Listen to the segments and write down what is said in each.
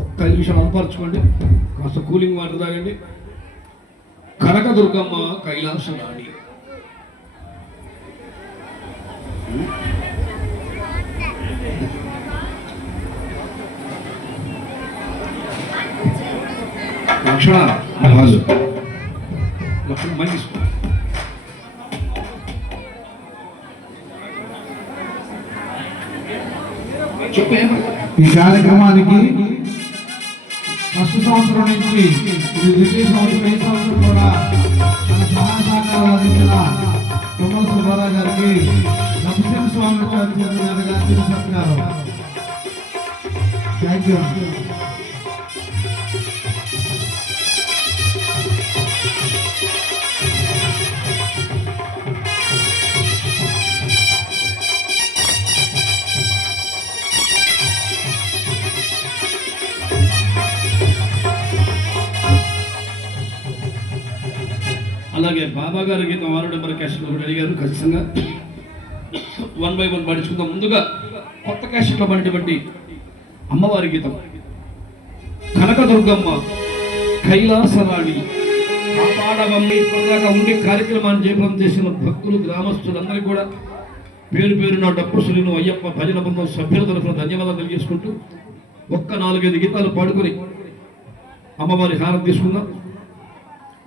ఒక్క నిమిషం అంపరచుకోండి, కాస్త కూలింగ్ వాటర్ తాగండి. కనకదుర్గమ్మ కైలాస రాణి. లక్షణ లక్షణ మంది తీసుకో. ఈ కార్యక్రమానికి ఫస్ట్ సంవత్సరం నుంచి ద్వితీయ సంవత్సరం ఈ సంవత్సరం కూడా మన సహాయ సహకారాలు అందించిన తుమ్మల సుబ్బారావు గారికి నరసింహ స్వామి గారికి సత్కారం. Thank you. అలాగే బాబా గారి గీతం 6 నెంబర్ క్యాసెట్లో కూడా అడిగారు. ఖచ్చితంగా 1 by 1 పాడించుకుందాం. ముందుగా కొత్త క్యాసెట్లో పడినటువంటి అమ్మవారి గీతం కనకదుర్గమ్మ కైలాసరాణి కాపాడవమ్మ. ఇప్పటిదాకా ఉండి కార్యక్రమాన్ని జయప్రదం చేసిన భక్తులు గ్రామస్తులందరికీ కూడా పేరు పేరున డప్పు సులును అయ్యప్ప భజన బృందం సభ్యుల తరఫున ధన్యవాదాలు తెలియజేసుకుంటూ ఒక్క 4-5 గీతాలు పాడుకొని అమ్మవారి హారతి తీసుకుందాం.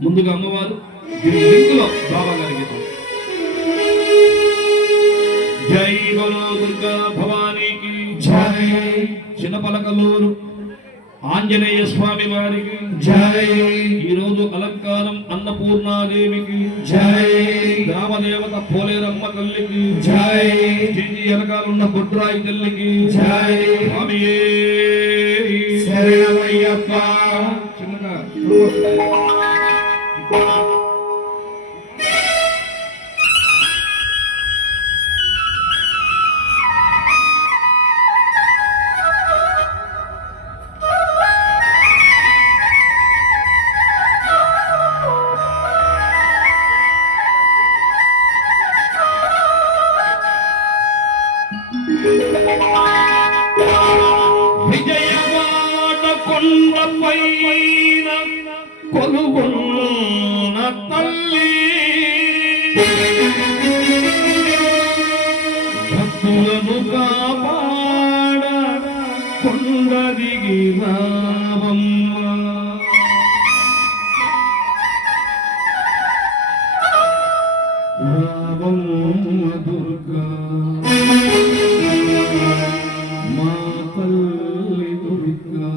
ముందుగా అమ్మవారు లింకులో బాబా గారి గీతం. జై బలో దుర్గా భవానీకి జై. చిన్నపలకల్లూరు ఆంజనేయ స్వామి వారికి జై. ఈరోజు అలంకారం అన్నపూర్ణాదేవికి జై. గ్రామదేవత పోలేరమ్మ తల్లికి జై. జేజీ వెనకాలన్న బొడ్రాయి తల్లికి జై. స్వామియే శరణమయ్యప్ప. చిన్నగా విజయవాడ కొండపైన కొలువున్న తల్లి భక్తులను కాపాడ కొండ దిగి రావమ్మ. రావమ్మ దుర్గా మా తల్లి దుర్గా.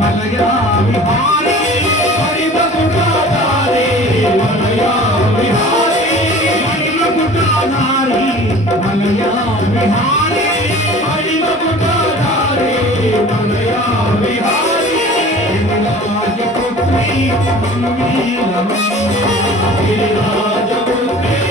మలయా విహారీ హరిభకుటాధారి మలయా విహారీ హరిభకుటాధారి మలయా విహారీ హరిభకుటాధారి మలయా విహారీ రాజపుత్రి మంగళమ్మ రాజపుత్రి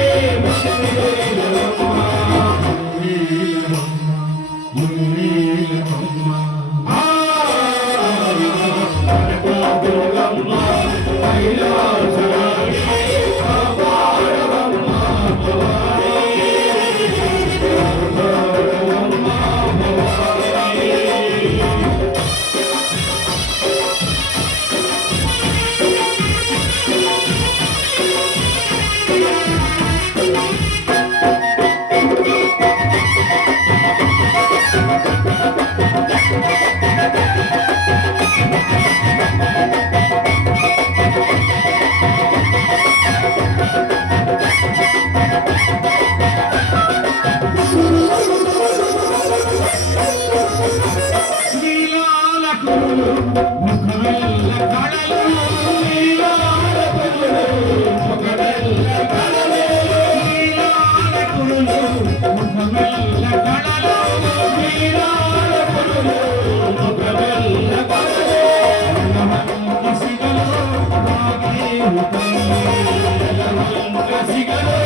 పురులు ముఖమెల్ల కళలు నీలాల పురులు ముఖమెల్ల కళలు నీలాల పురులు ముఖమెల్ల కళలు నీలాల పురులు ముఖమెల్ల కళలు సిగలో నాగేవు సిగలో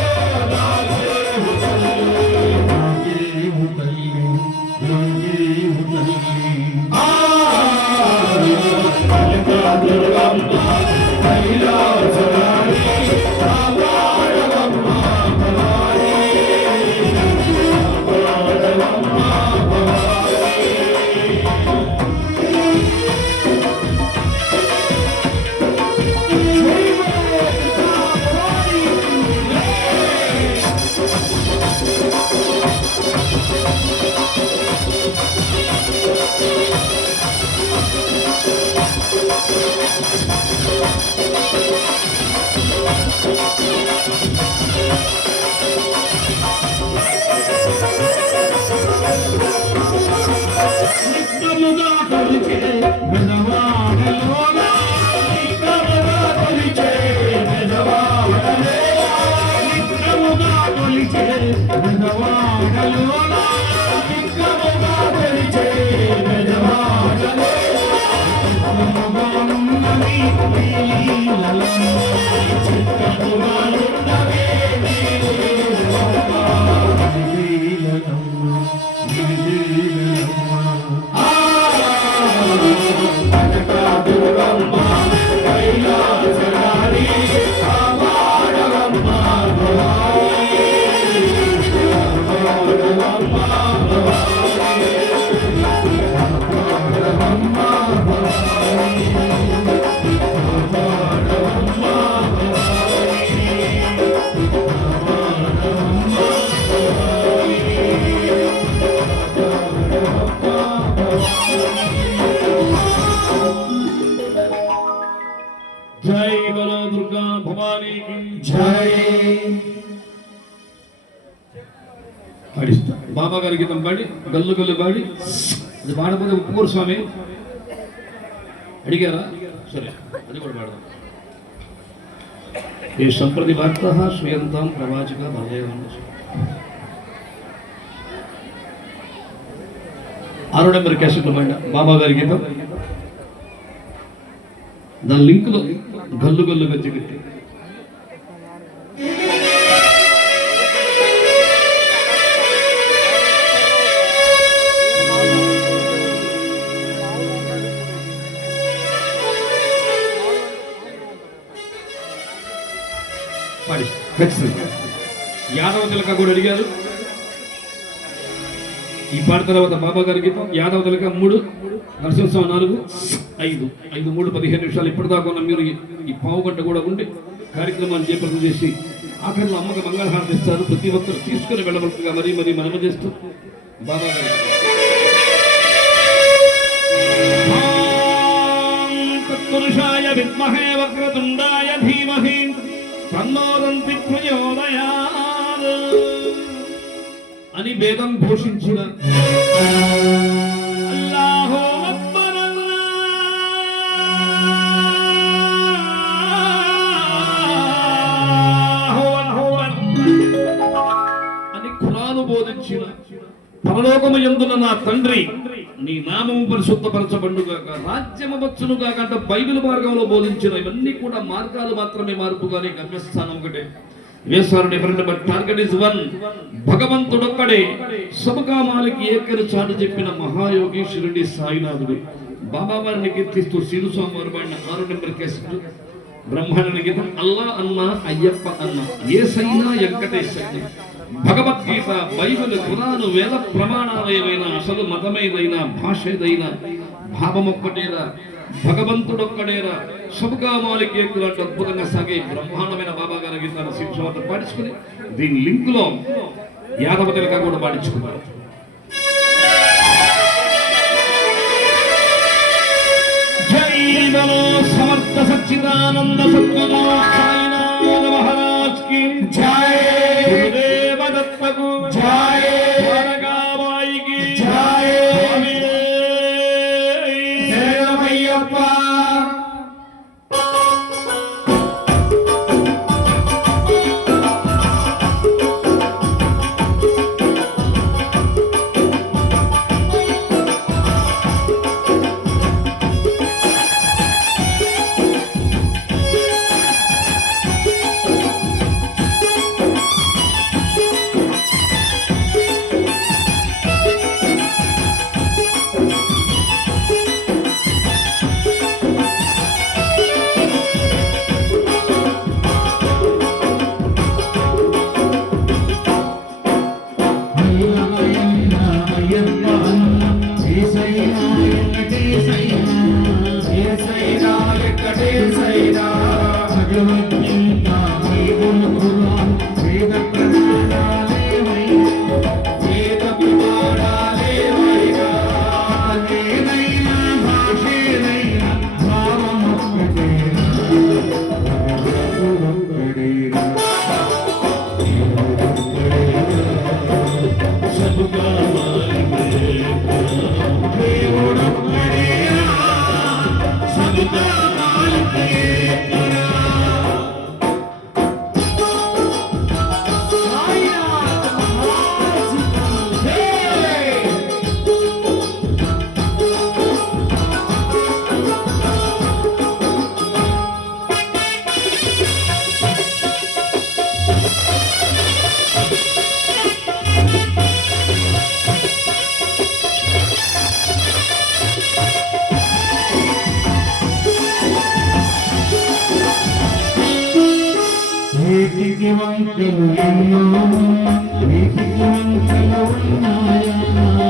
నాగేవు తల్లి నాగేవు తల్లి దుర్గమ్మ కైలాసవాణి కాపాడవమ్మ భవాని కాపాడవమ్మ నిత్యముగా కొలిచే బెజవాడలోన నిత్యముగా కొలిచే బెజవాడలోన నిత్యముగా కొలిచే బెజవాడలోన నిత్యముగా కొలిచే బెజవాడలోన చిత్తముగానున్నవి నీలీలలో చిత్తముగానున్నవి దుర్గమ్మ కైలాసవాణి కాపాడవమ్మ భవాని కాపాడవమ్మ భవాని కాపాడవమ్మ భవాని కాపాడవమ్మ జై బలో దుర్గా భవానీ కి జై పాడిస్తా బాబా గారి గీతం పాడి గల్లు గల్లు పాడి అది పాడపోతే ఒప్పుకోరు స్వామి అడిగారా సరే అది కూడా పాడదాం ఏ సంప్రతి వార్త శ్రేయంతాం ప్రవాచక భజేవం 6వ నెంబర్ క్యాసెట్లో పాడిన బాబా గారి గీతం దాని లింకులో గల్లు గల్లు గజ్జగట్టి యాదవ తిలక కూడా అడిగారు ఈ పాట తర్వాత బాబా గారి గీతం యాదవ తిలక 3 నరసింహస్వామి 4 5 5 3 15 నిమిషాలు ఇప్పటిదాకా ఉన్న మీరు ఈ పావు గంట కూడా ఉండి కార్యక్రమాన్ని చేపట్టం చేసి ఆఖరిలో అమ్మకి మంగళహారతి ఇస్తారు. ప్రతి ఒక్కరు తీసుకుని వెళ్ళవలసిందిగా మరీ మనమ చేస్తూ బాబా గారు తత్పురుషాయ విద్మహే వక్రతుండాయ ధీమహి తన్నోదంతి ప్రచోదయాత్ అని వేదం ఘోషించిన అల్లాహు అక్బర్ అల్లాహు అక్బర్ అని ఖురాను బోధించిన పరలోకము యందున నా తండ్రి నీ నామము పరిశుద్ధపరచబడుగాక రాజ్యము వచ్చునుగాక అంటే బైబిల్ మార్గంలో బోధించిన ఇవన్నీ కూడా మార్గాలు మాత్రమే మార్పుగానే గమ్యస్థానం ఒకటే. వేసారు different but target is one. భగవంతుడొక్కడే సబకామాలకి ఏకని చాటు చెప్పిన మహాయోగి షిరిడి సాయినాథుడు. బాబా వారిని కీర్తిస్తూ శ్రీను స్వామి వారు పాడిన 6వ నెంబర్ కేసు బ్రహ్మాండ గీతం అల్లా అన్న అయ్యప్ప అన్న ఏసైనా వెంకటేశ్వరుడు. భగవద్గీత బైబిల్ ఖురాను వేద ప్రమాణాలయమైన అసలు మతమేదైనా భాష ఏదైనా భావమొక్కటేరా భగవంతుడొక్కడేరా శుభకామాలకి ఎక్కులాంటి అద్భుతంగా సాగే బ్రహ్మాండమైన బాబా గారి గీతాన్ని శిక్షణ పాటించుకుని దీని లింక్ లో యాదవ తిలక కూడా పాటించుకున్నారు. జై బలో సమర్థ సచ్చిదానంద సద్గురు సాయినాథ మహారాజ్ కి జై. గురుదేవ దత్తకు జై. ద్వారకామాయికి జై. అయ్యప్ప నీటికి వంకలు ఎన్నో నీటికి వంకలు ఉన్నాయా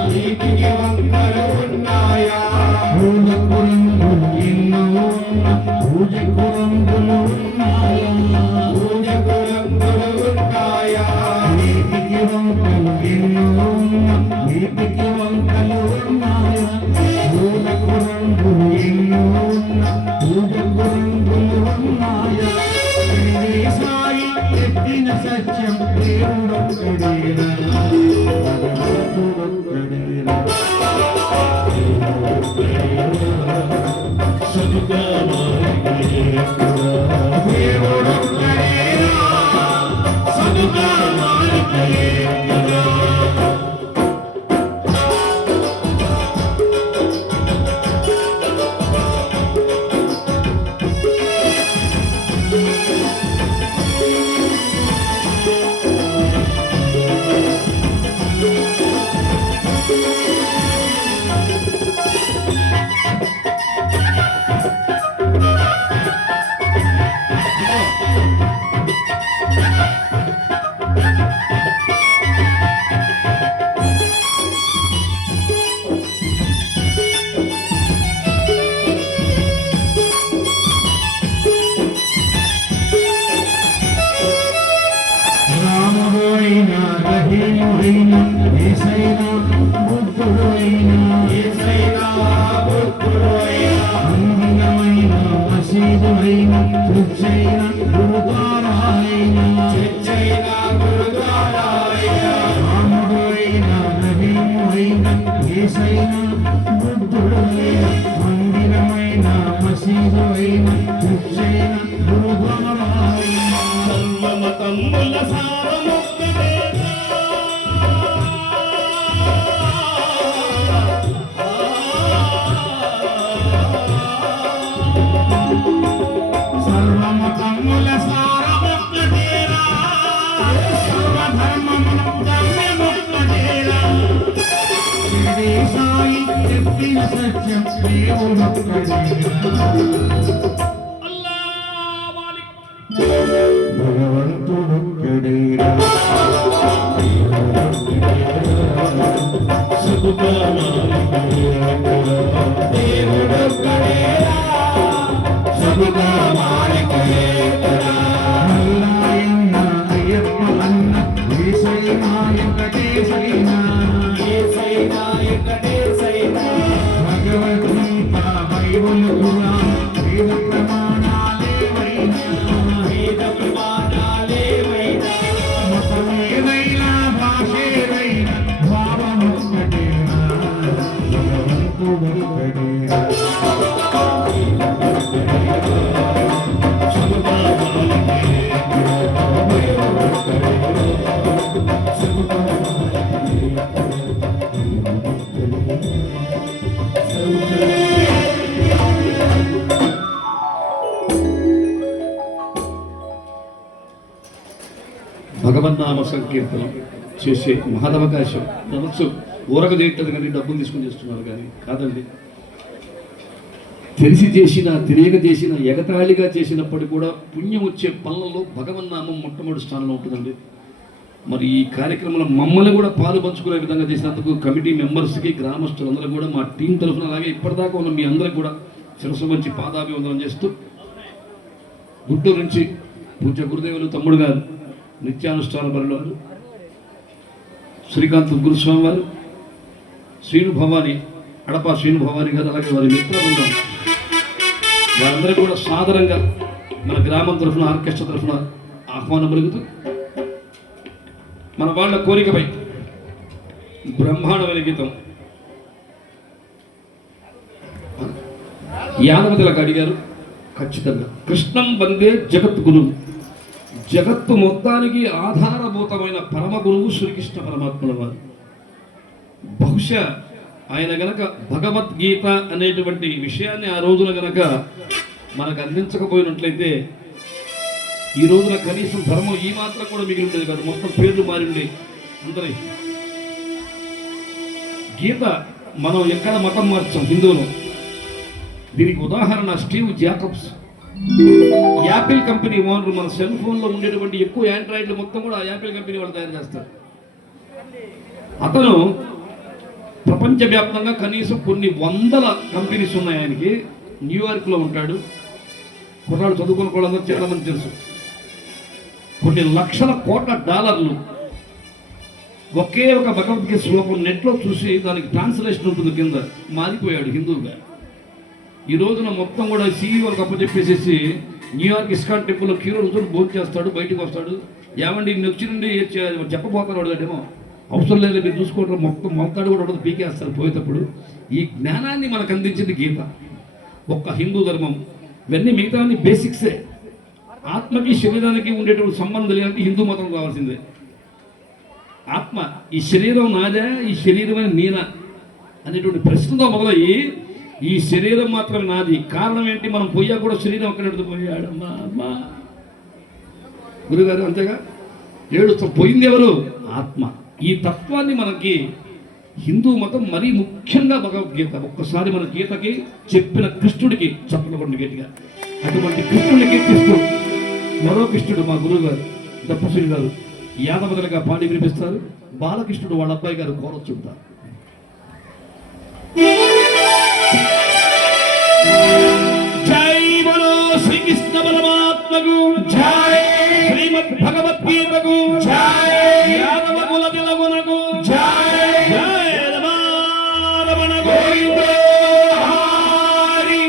నీటికి వంకలు ఉన్నాయా పూజకు రంగులు ఎన్నో పూజకు రంగులు ఉన్నాయా పూజకు రంగులు ఉన్నాయా నీటికి వంకలు ఎన్నో నీటికి వంకలు ఉన్నాయా పూజకు రంగులు ఎన్నో పూజకు రంగులు ఉన్నాయా సాయి ఎత్తిన సత్యం దేవుడొక్కడేరా భగవంతుడొక్కడేరా దేవుడొక్కడేరా సదుగా మాలికయేరా రాముడైనా రహీముడైనా యేసయ్యా బుద్ధుడైనా యేసయ్యా బుద్ధుడైనా అందినమైన మసీదుడైనా చర్చైనా గురుద్వారాలైనా చర్చైనా గురుద్వారాలైనా రాముడైనా రహీముడైనా యేసయ్యా బుద్ధుడైనా మందిరమైన మసీదుడైనా చర్చైనా గురుద్వారాలైనా సర్వమతముల సారమొక్కటేనా సర్వమతముల సారమొక్కటేరా సర్వధర్మముల గమ్యమొక్కటేరా షిరిడీ సాయి చెప్పిన సత్యం దేవుడొక్కడేరా భగవంతుడొక్కడేరా సదుగా దేవుడొక్కడేరా సదుగా మాలికయేరా మల్లాయన్న అయ్యప్ప అన్న యేసయ్యా వెంకటేశయ్యా యేసయ్యా వెంకటేశయ్యా భగవద్గీత బైబిల్ ఖురాన్ వేద ప్రమాణాలేవైనా మతమేదైనా భాషేదైనా భావమొక్కటేనా భగవంతుడొక్కడేరా భగవన్నామ సంకీర్తనం చేసే మహదవకాశం మనసు ఊరక చేయటం కానీ డబ్బులు తీసుకుని చేస్తున్నారు కానీ కాదండి. తెలిసి చేసిన తెలియక చేసిన ఎగతాళిగా చేసినప్పటికీ కూడా పుణ్యం వచ్చే పనులలో భగవన్నామం మొట్టమొదటి స్థానంలో ఉంటుందండి. మరి ఈ కార్యక్రమంలో మమ్మల్ని కూడా పాలు పంచుకునే విధంగా చేసినందుకు కమిటీ మెంబర్స్కి గ్రామస్తులందరూ కూడా మా టీం తరఫున అలాగే ఇప్పటిదాకా ఉన్న మీ అందరికి కూడా శిరస్సు మంచి పాదాభివందనం చేస్తూ గుంటూరు నుంచి పూజ్య గురుదేవులు తమ్ముడు గారు నిత్యానుష్ఠాన బరిలో శ్రీకాంత్ గురుస్వామి వారు, శ్రీను భవాని అడపా శ్రీను భవాని గారు, అలాగే వారి మిత్రులు వారందరూ కూడా సాదరంగా మన గ్రామం తరఫున ఆర్కెస్ట్రా తరఫున ఆహ్వానం పలుకుతూ మన వాళ్ళ కోరికపై బ్రహ్మాండమైన గీతం యాదవతిలకు అడిగారు. ఖచ్చితంగా కృష్ణం వందే జగద్గురు, జగత్తు మొత్తానికి ఆధారభూతమైన పరమ గురువు శ్రీకృష్ణ పరమాత్మల వారు. బహుశా ఆయన గనక భగవద్గీత అనేటువంటి విషయాన్ని ఆ రోజున గనక మనకు అందించకపోయినట్లయితే ఈ రోజున కనీసం ధర్మం ఈ మాత్రం కూడా మిగిలి ఉండేది కాదు. మొత్తం పేర్లు మారిండే అందరి. గీత మనం ఎక్కడ మతం మార్చాం హిందువులు. దీనికి ఉదాహరణ Steve Jacob's, Apple company owner. మన సెల్ ఫోన్లో ఉండేటువంటి ఎక్కువ ఆండ్రాయిడ్లు మొత్తం కూడా యాపిల్ కంపెనీ వాళ్ళు తయారు చేస్తారు. అతను ప్రపంచవ్యాప్తంగా కనీసం కొన్ని వందల కంపెనీస్ ఉన్నాయి ఆయనకి. న్యూయార్క్లో ఉంటాడు. కుర్రాడు చదువుకున్న వాళ్ళందరూ చాలామంది తెలుసు. కొన్ని లక్షల కోట్ల డాలర్లు ఒకే ఒక భగవద్గీత శ్లోకం నెట్లో చూసి దానికి ట్రాన్స్లేషన్ ఉంటుంది కింద మారిపోయాడు హిందువుగా. ఈ రోజున మొత్తం కూడా సీఈఓలకు అప్పచెప్పేసేసి న్యూయార్క్ ఇస్కాన్ టెంపుల్లో క్యూ రోజులు భోజనం చేస్తాడు, బయటకు వస్తాడు. ఏమండి వచ్చి నుండి చెప్పబోతాడు వాడేమో, అవసరం లేదు మీరు చూసుకోవడం, మొత్తం మొత్తాడు కూడా ఉండదు, పీకేస్తారు పోయేటప్పుడు. ఈ జ్ఞానాన్ని మనకు అందించింది గీత, ఒక్క హిందూ ధర్మం. ఇవన్నీ మిగతా బేసిక్సే. ఆత్మకి శరీరానికి ఉండేటువంటి సంబంధం లేదంటే హిందూ మతం కావాల్సిందే. ఆత్మ, ఈ శరీరం నాదే, ఈ శరీరమే నేనా అనేటువంటి ప్రశ్నతో మొదలయ్యి ఈ శరీరం మాత్రమే నాది. కారణం ఏంటి? మనం పోయా కూడా శరీరం అక్కడ పోయాడు అమ్మా గురుగారు, అంతేగా ఏడుస్తూ పోయింది ఎవరు? ఆత్మ. ఈ తత్వాన్ని మనకి హిందూ మతం మరీ ముఖ్యంగా భగవద్గీత. ఒక్కసారి మన గీతకి చెప్పిన కృష్ణుడికి చెప్పలబండి గట్టిగా. అటువంటి కృష్ణుడిని కీర్తిస్తూ మరో కృష్ణుడు మా గురువు గారు దప్పశ్రీ గారు యాదవదలుగా పాడి వినిపిస్తారు. బాలకృష్ణుడు వాళ్ళ అబ్బాయి గారు కోరొచ్చుంటారు. జై బలో శ్రీకృష్ణ పరమాత్మకు జై, శ్రీమద్ భగవద్గీతకు జై, యాదవ కుల తిలకునకు జై, జై రమణ గోవింద హరి.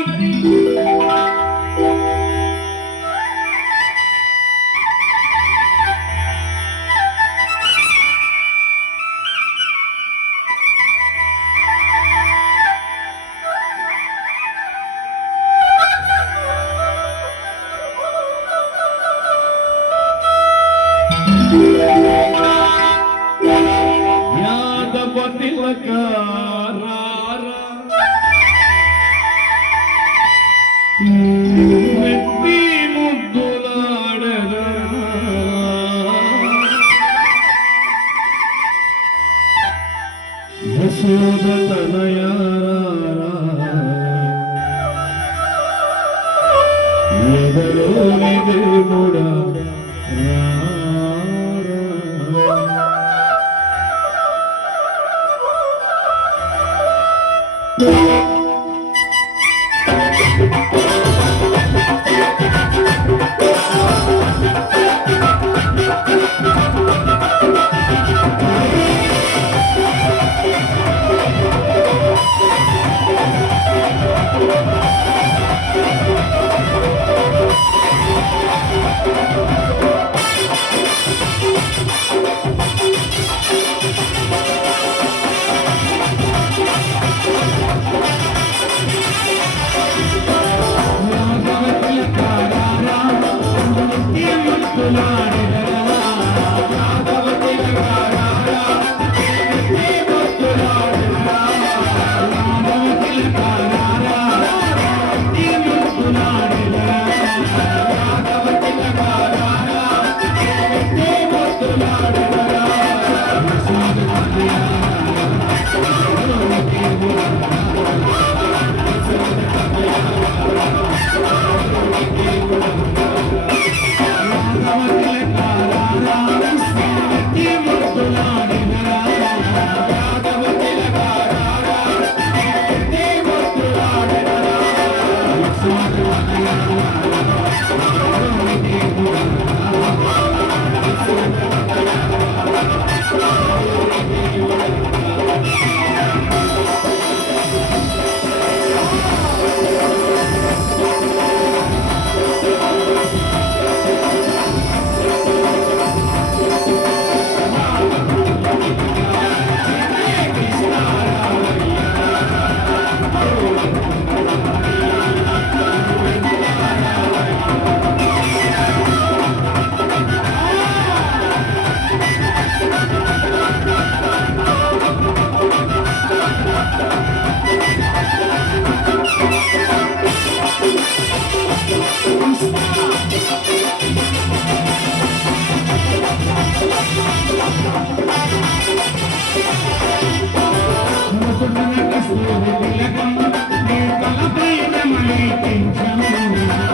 మలికించము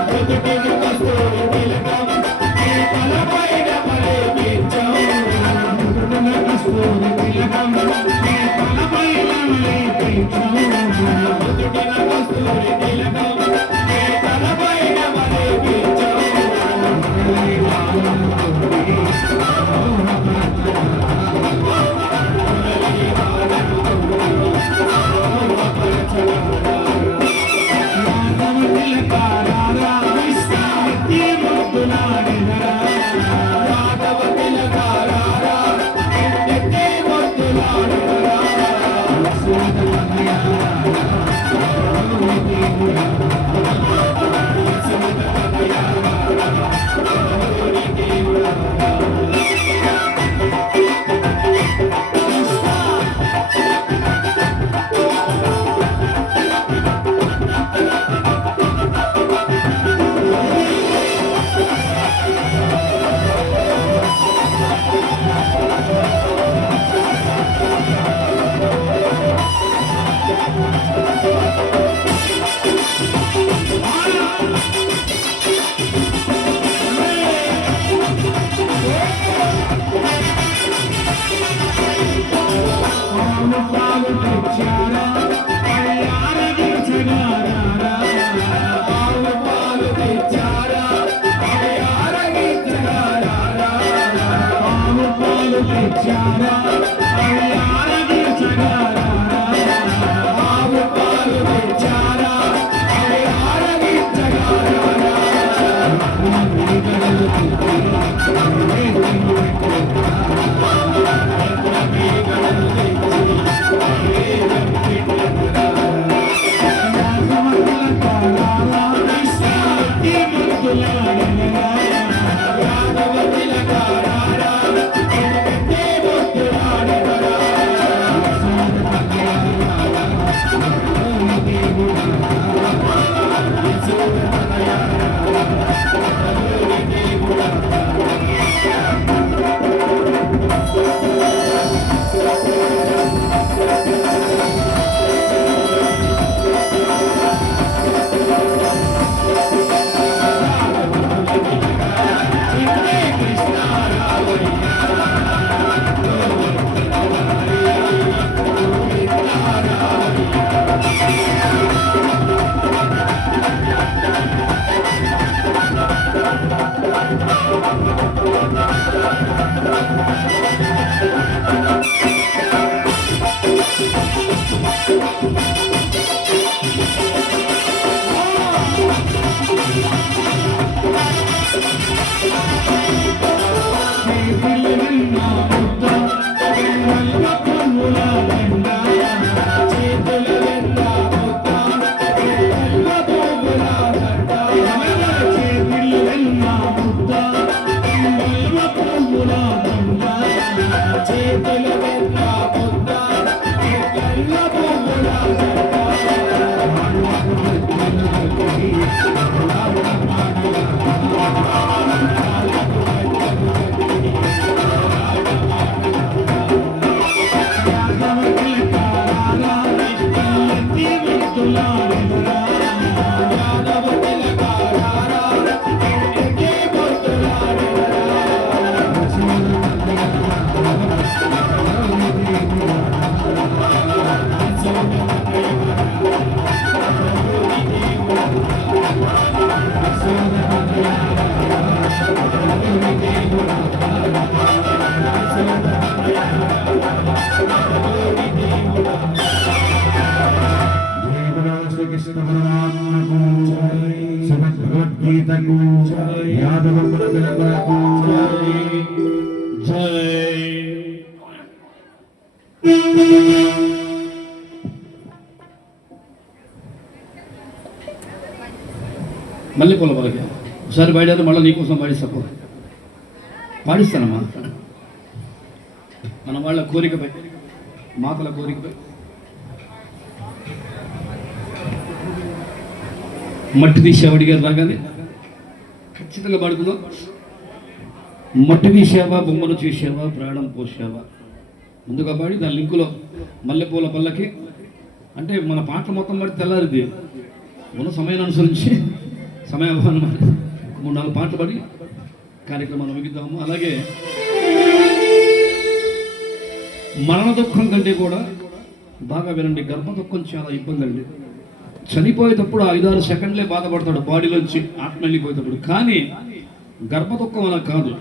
నుదుటిన కస్తూరి తిలకం నీ తలపైన మలికించము నుదుటిన కస్తూరి తిలకం నీ తలపైన మలికించము నుదుటిన కస్తూరి తిలకం నీ తలపైన మలికించము గీతకు యాదవ ప్రజలకు జై. మళ్ళీ పొల వాళ్ళకి ఒకసారి పాడారు, మళ్ళీ నీకోసం పాడిస్తా. పాడిస్తానమ్మా. మన వాళ్ళ కోరికపై, మాతల కోరికపై మట్టి తీసేవాడి గారు రాగానే ఖచ్చితంగా పాడుకుందాం. మట్టి తీసావా, బొమ్మను చూసావా, ప్రాణం పోసావా. ముందుగా పాడి దాని లింకులో మల్లెపూల పల్లకి అంటే మన పాటలు మొత్తం పడి తెల్లారిది. ఉన్న సమయాన్ని అనుసరించి సమయాభావం 3-4 పాటలు పడి కార్యక్రమాన్ని ముగిద్దాము. అలాగే మరణ దుఃఖం కంటే కూడా బాగా వినండి, గర్భ దుఃఖం చాలా ఇబ్బంది అండి. చనిపోయేటప్పుడు 5-6 సెకండ్లే బాధపడతాడు, బాడీలోంచి ఆత్మ వెళ్ళిపోయేటప్పుడు. కానీ గర్భ దుఃఖం అలా కాదు,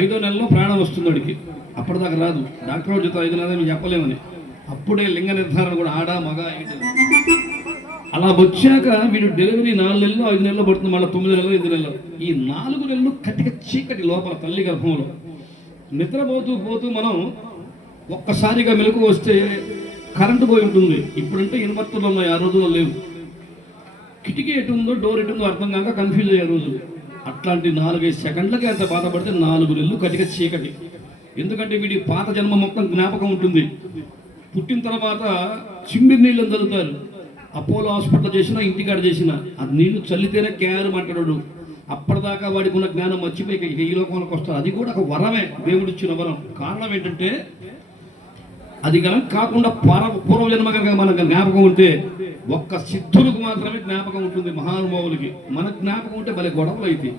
5వ నెలలో ప్రాణం వస్తుంది వాడికి, అప్పటిదాకా రాదు. డాక్టర్ వాడు చెప్తారు 5 నెలలు మేము చెప్పలేమని. అప్పుడే లింగ నిర్ధారణ కూడా ఆడ మగ అలా వచ్చాక వీడు డెలివరీ 4 నెలలు 5 నెలలు పడుతుంది, మళ్ళీ 9 నెలలు 8 నెలలు. ఈ 4 నెలలు కట్టిక చీకటి లోపల తల్లి గర్భంలో నిద్రపోతూ పోతూ మనం ఒక్కసారిగా మెలకు వస్తే కరెంటు పోయి ఉంటుంది. ఇప్పుడంటే ఇన్వర్టర్లు ఉన్నాయి, ఆ రోజుల్లో లేవు. కిటికీ ఎటు ఉందో డోర్ ఎటు ఉందో అర్థం కాక కన్ఫ్యూజ్ అయ్యే రోజు. అట్లాంటి 4-5 సెకండ్లకి అంత బాధపడితే 4 నెలలు కటిక చీకటి. ఎందుకంటే వీడి పాత జన్మ మొత్తం జ్ఞాపకం ఉంటుంది. పుట్టిన తర్వాత చిమ్మిరి నీళ్ళని చల్లుతారు, అపోలో హాస్పిటల్ చేసినా ఇంటికాడ చేసినా ఆ నీళ్లు చల్లితేనే క్యారు మాట్లాడాడు. అప్పటిదాకా వాడికి ఉన్న జ్ఞానం మర్చిపోయి ఈ లోకంలోకి వస్తారు. అది కూడా ఒక వరమే, దేవుడిచ్చిన వరం. కారణం ఏంటంటే అది కనుక కాకుండా పూర్వజన్మ కనుక మనకు జ్ఞాపకం ఉంటే ఒక్క సిద్ధులకు మాత్రమే జ్ఞాపకం ఉంటుంది, మహానుభావులకి. మన జ్ఞాపకం ఉంటే భలే గొడవలు అయితే.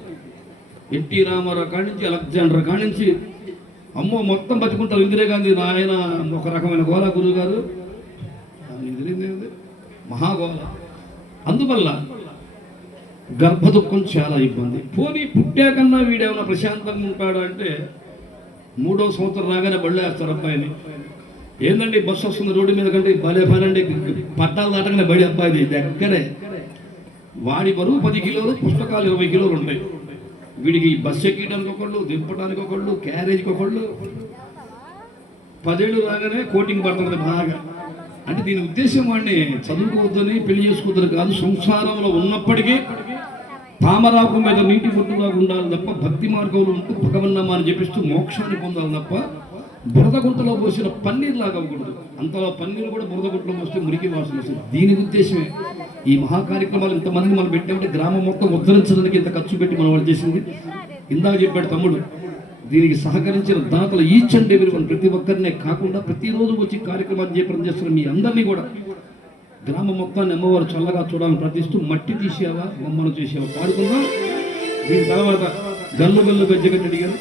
ఎన్టీ రామారావు కాడి నుంచి అలెగ్జాండర్ కాడి నుంచి అమ్మో మొత్తం బతుకుంటారు. ఇందిరాగాంధీ ఆయన ఒక రకమైన గోళ, గురువు గారు మహాగోళ. అందువల్ల గర్భ దుఃఖం చాలా ఇబ్బంది. పోనీ పుట్టాకన్నా వీడేమైనా ప్రశాంతంగా ఉంటాడు అంటే 3వ సంవత్సరం రాగానే బళ్ళేస్తారు అబ్బాయిని. ఏందండి బస్సు వస్తుంది రోడ్డు మీద కంటే భలే పనండి, పట్టాలు దాటగానే బడి అబ్బాయి దగ్గరే. వాడి బరువు 10 కిలోలు, పుస్తకాలు 20 కిలోలు ఉంటాయి. వీడికి బస్సు ఎక్కడానికి ఒకళ్ళు, దింపడానికి ఒకళ్ళు, క్యారేజ్కి ఒకళ్ళు. 10 ఏళ్ళు రాగానే కోటింగ్ పడుతుంది బాగా. అంటే దీని ఉద్దేశం వాడిని చదువుకోవద్దని పెళ్లి చేసుకోవద్దని కాదు, సంసారంలో ఉన్నప్పటికీ తామరాకు మీద నీటి బొట్టులాగా ఉండాలి తప్ప, భక్తి మార్గంలో ఉంటూ భగవన్నామాన్ని చెప్పిస్తూ మోక్షాన్ని పొందాలి తప్ప బురద గుంటలో పోసిన పన్నీర్ లాగా అవ్వకూడదు. అంతలో పన్నీరు కూడా బురద గుంటలో పోస్తే మురికి వాసన వస్తుంది. దీని ఉద్దేశమే ఈ మహా కార్యక్రమాలు ఇంతమందికి మనం పెట్టామంటే గ్రామం మొత్తం ఉద్ధరించడానికి ఇంత ఖర్చు పెట్టి మనం వాళ్ళు చేసింది. ఇందాక చెప్పాడు తమ్ముడు, దీనికి సహకరించిన దాతలు ఈచ్ అండ్ ఎవరీ వన్, ప్రతి ఒక్కరినే కాకుండా ప్రతిరోజు వచ్చి కార్యక్రమాలు చేపట్టం చేస్తున్న మీ అందరినీ కూడా గ్రామం మొత్తాన్ని అమ్మవారు చల్లగా చూడాలని ప్రార్థిస్తూ మట్టి తీసేవా బొమ్మను చేసేవా పాడుకుందాం. దీని తర్వాత గల్లు గల్లు గజ్జగట్టి అడిగారు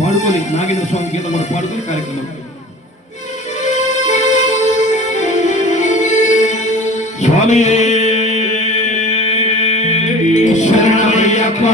పాడుకొని నాగేంద్ర స్వామి గీతం కూడా పాడుకొని కార్యక్రమం. స్వామి శరణమయ్యప్ప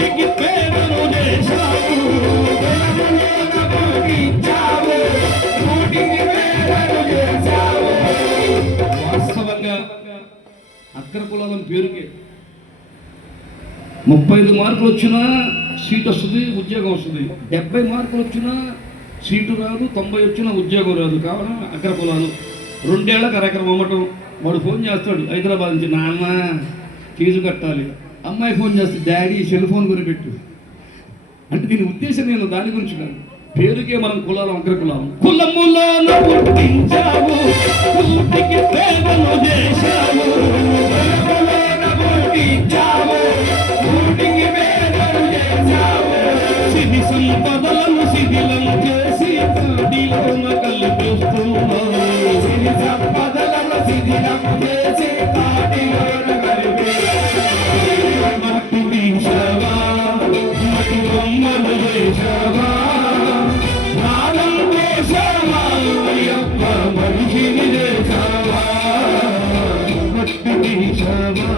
కూటికి పేదను చేశావు, వాస్తవంగా అగ్ర కులాలం పేరుకే 35 మార్కులు వచ్చినా సీట్ వస్తుంది, ఉద్యోగం వస్తుంది. 70 మార్కులు వచ్చినా సీటు రాదు, 90 వచ్చినా ఉద్యోగం రాదు. కావున అగ్ర కులాలు 2 ఏళ్ళకి అరెకరం అమ్మటం. వాడు ఫోన్ చేస్తాడు హైదరాబాద్ నుంచి, నాన్న ఫీజు కట్టాలి. అమ్మాయి ఫోన్ చేస్తే డాడీ సెల్ ఫోన్ కొనిపెట్టు. అంటే దీని ఉద్దేశం నేను దాని గురించి కాదు, పేరుకే మనం కులాలం అగ్ర కులాలం. కులములోన పుట్టించావు, కూటికి పేదను చేశావు, కులములోన పుట్టించావు, కూటికి పేదను చేశావు. సిరి సంపదలను శిథిలం చేసి కాడిలోన కలిపేస్తున్నావు, సిరి సంపదలను శిథిలం చేసి కాడిలోన కలిపేస్తున్నావు. మట్టి తీశావా, మట్టి బొమ్మలు చేశావా, ప్రాణం చేశావా, అయ్యప్ప మనిషిని చేశావా, మట్టి తీశావా.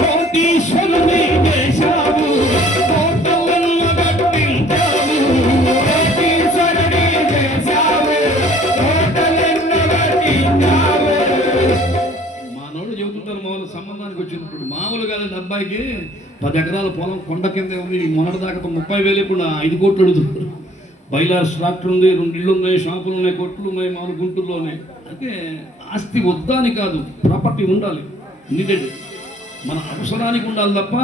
కోటీశ్వరుని చేశావు, కోటలను కట్టించావు, కోటీశ్వరుని చేశావు, కోటలను కట్టించావు. మానవుడు చెబుతుంటారు, మామూలు సంబంధానికి వచ్చినప్పుడు మామూలు కాదండి. అబ్బాయికి 10 ఎకరాల పొలం కొండ కింద ఉంది, మొన్నటి దాకా 30,000 ఇప్పుడు 5 కోట్లు అడుగుతున్నారు. బైలార్స్ ట్రాక్టర్ ఉంది, 2 ఇళ్ళు ఉన్నాయి, షాపులు ఉన్నాయి, కొట్లు ఉన్నాయి, మామూలు గుంటూరులో ఉన్నాయి. అయితే ఆస్తి వద్దని కాదు, ప్రాపర్టీ ఉండాలి, నీడెడ్, మన అవసరానికి ఉండాలి తప్ప.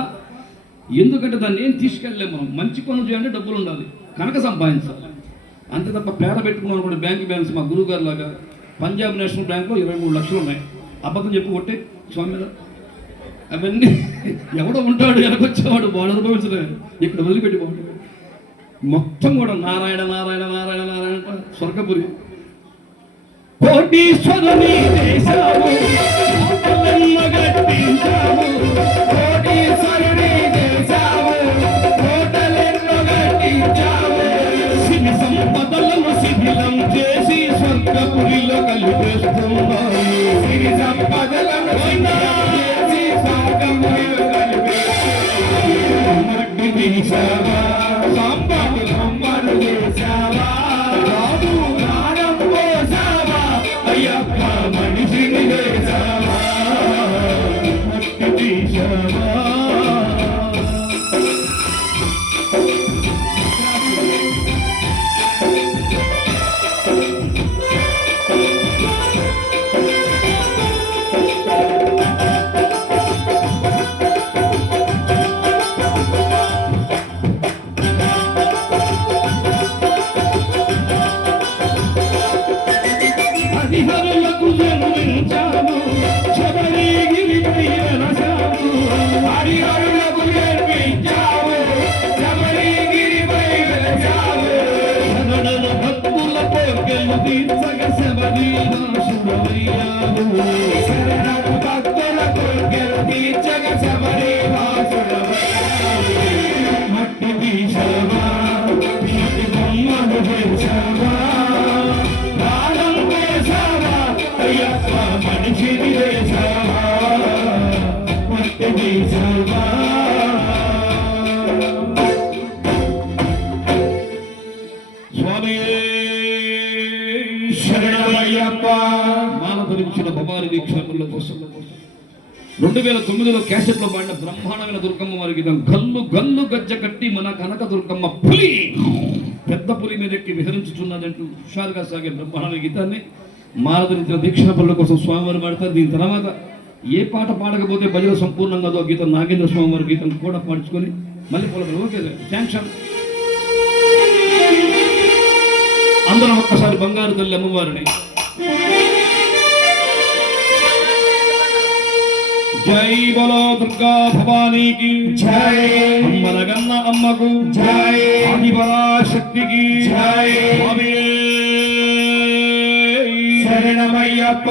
ఎందుకంటే దాన్ని ఏం తీసుకెళ్ళలేము మనం. మంచి పనులు చేయాలంటే డబ్బులు ఉండాలి, కనుక సంపాదించాలి అంతే తప్ప. పేర పెట్టుకున్నాం అనుకోండి, బ్యాంక్ బ్యాలెన్స్ మా గురువు గారి లాగా పంజాబ్ నేషనల్ బ్యాంక్లో 23 లక్షలు ఉన్నాయి. అబద్ధం చెప్పి కొట్టే స్వామి మీద అవన్నీ ఎవడో ఉంటాడు, వెనకొచ్చేవాడు వాడు అనుభవించలేదు. ఇక్కడ వదిలిపెట్టి బాగుంటుంది. మొత్తం కూడా నారాయణ నారాయణ నారాయణ నారాయణ స్వర్గపురి. కోటీశ్వరుని చేశావు, కోటలను కట్టించావు, కోటీశ్వరుని చేశావు, కోటలను కట్టించావు. సిరి సంపదలను శిథిలం చేసి స్వర్గపురిలో కలిపేస్తున్నావు, సిరి సంపదలను శిథిలం చేసి స్వర్గపురిలో కలిపేస్తున్నావు. మట్టి తీశావా, సాంబాటి బొమ్మలు చేశావా, రాదు నారం పోసావా, అయ్యప్ప మనిషిని చేశావా, మట్టి తీశావా. హరిహరులకు జన్మించావు, శబరిగిరిపై వెలసావు, హరిహరులకు జన్మించావు, శబరిగిరిపై వెలసావు. శరణుల భక్తుల కోర్కెలు తీర్చగ శబరివాసుడవయ్యావు, శరణు భక్తుల కోర్కెలు తీర్చగ శబరివాసుడవయ్యావు. మట్టి తీశావా, మట్టి బొమ్మలు చేశావా, ప్రాణం చేశావా, అయ్యప్ప మనిషిని చేశావా, మట్టి తీశావా. స్వామి శరణమయ్యప్ప. మాల ధరించిన భవాని దీక్షల కోసం 2009లో క్యాసెట్లో పాడిన బ్రహ్మాండమైన దుర్గమ్మ వారి గీతం. గల్లు గల్లు గజ్జ కట్టి మన కనక దుర్గమ్మ పులి, పెద్ద పులి మీద ఎక్కి విహరించుచున్నదంటూ హుషారుగా సాగే బ్రహ్మాండమైన గీతాన్ని మాల ధరించిన దీక్షణ పనుల కోసం స్వామివారు పాడతారు. దీని తర్వాత ఏ పాట పాడకపోతే భజన సంపూర్ణంగా ఆ గీతం నాగేంద్ర స్వామివారి గీతం కూడా పాడుచుకొని మళ్ళీ పొలకలు. Okay sanction. అందరం ఒక్కసారి బంగారు తల్లి అమ్మవారిని జై బలో దుర్గా భవానీకి జై, అమ్మలగన్న అమ్మకు జై, ఆదిపరాశక్తికి జై, శరణమయ్యప్ప.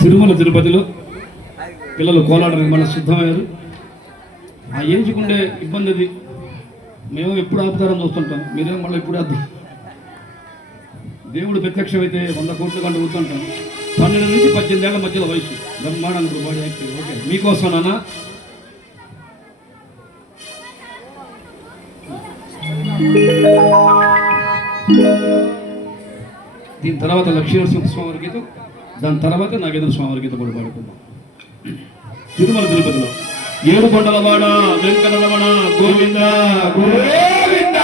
తిరుమల తిరుపతిలో పిల్లలు కోలాడడానికి మన సిద్ధమయ్యారు. ఆ ఏజ్కుండే ఇబ్బంది అది. మేము ఎప్పుడు ఆపుతారని చూస్తుంటాం, మీరేం మళ్ళీ ఎప్పుడు అర్థం. దేవుడు ప్రత్యక్షమైతే 100 కోట్ల కంటే కూర్చుంటాం. 12 నుంచి 18 ఏళ్ల మధ్యలో వయసు బ్రహ్మాండానికి బాడీ యాక్టివ్. ఓకే, మీకోసం నాన్న. దీని తర్వాత లక్ష్మీనరసింహ స్వామి గీతం, దాని తర్వాత నాగేంద్ర స్వామి గీతం కూడా పాడుకుందాం. తిరుమల తిరుపతిలో ఏడు కొండలవాడ వెంకటరమణ గోవింద గోవింద.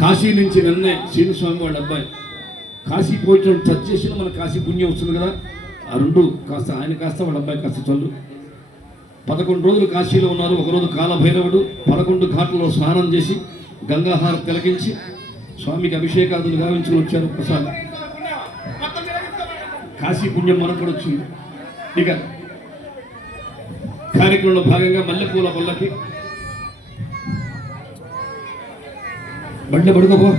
కాశీ నుంచి నిన్నే శ్రీనిస్వామి వాళ్ళ అబ్బాయి కాశీ పోయిన టచ్ చేసిన మన కాశీ పుణ్యం వస్తుంది కదా. ఆ రెండు కాస్త ఆయన కాస్త వాళ్ళ అబ్బాయి కాస్త చల్లు. 11 రోజులు కాశీలో ఉన్నారు. ఒకరోజు కాలభైరవుడు 11 ఘాట్లలో స్నానం చేసి గంగాహారం తిలకించి స్వామికి అభిషేకాదులు గావించుకుని వచ్చారు. ఒకసారి కాశీ పుణ్యం మనకు కూడా వచ్చింది. ఇక కార్యక్రమంలో భాగంగా మల్లెపూల పల్లకి బండి పడుకోపో.